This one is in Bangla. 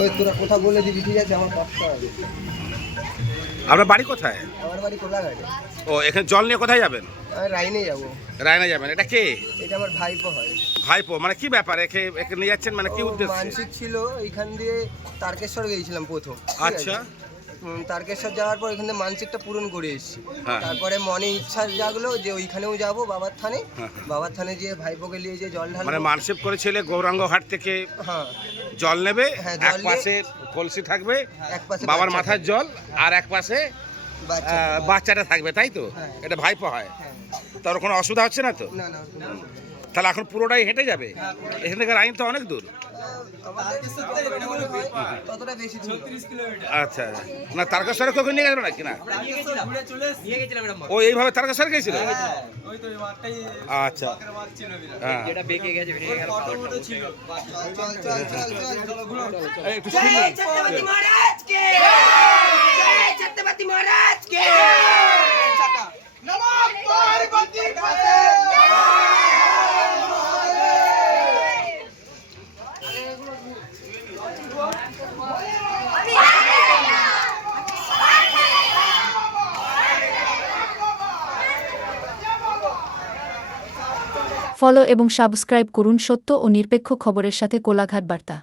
ওই তোরা কোথা বলে দিবি, ঠিক আছে? আমার 500 আছে। আপনার বাড়ি কোথায়? আমার বাড়ি কোলাঘাটে। ও, এখানে জল নিয়ে কোথায় যাবেন? আমি রাইনে যাবো। রায়না যাবেন। এটা কে? এটা আমার ভাইপো হয়। ভাইপো? মানে কি ব্যাপার, একে একে নিয়ে যাচ্ছেন মানে কি ও উদ্দেশ্যে? মানসিক ছিল, এইখান দিয়ে তারকেশ্বর গিয়েছিলাম প্রথম, ঠিক আছে? আচ্ছা। তারকেশ্বর যাওয়ার পর এখানে মানসিকটা পূরণ করে এসেছি। হ্যাঁ। তারপরে মনে ইচ্ছা জাগলো যে ওইখানেও যাব, বাবার থানে। হ্যাঁ। বাবার থানে গিয়ে ভাইপোকে নিয়ে যে জল মানে ঢালবো। মানসিক করেছিলে গৌরাঙ্গ ঘাট থেকে হ্যাঁ, জল নেবে, হ্যাঁ, এক জল পাশে কলসি থাকবে, এক পাশে বাবার বাচ্চা মাথার জল, আর এক পাশে বাচ্চা। বাচ্চাটা থাকবে, তাই তো? হ্যাঁ। এটা ভাইপো হয়। হ্যাঁ। তার কোনো অসুবিধা হচ্ছে না তো? না না, তাহলে এখন পুরোটাই হেঁটে যাবে? এখান থেকে রাইন তো অনেক দূর। আমাদের যতটা মনে হয় ততটা বেশি দূর না। আচ্ছা, না তারকেশ্বরে কখন নিয়ে গেল নাকি না? ও এইভাবে তারকেশ্বর গেছিল? আচ্ছা, হ্যাঁ। চল চল চল চল। এই, একটু শুনি। छत्रपति महाराज के जय छत्रपति महाराज के नमो पार्वती पते ফলো এবং সাবস্ক্রাইব করুন সত্য ও নিরপেক্ষ খবরের সাথে কোলাঘাট বার্তা।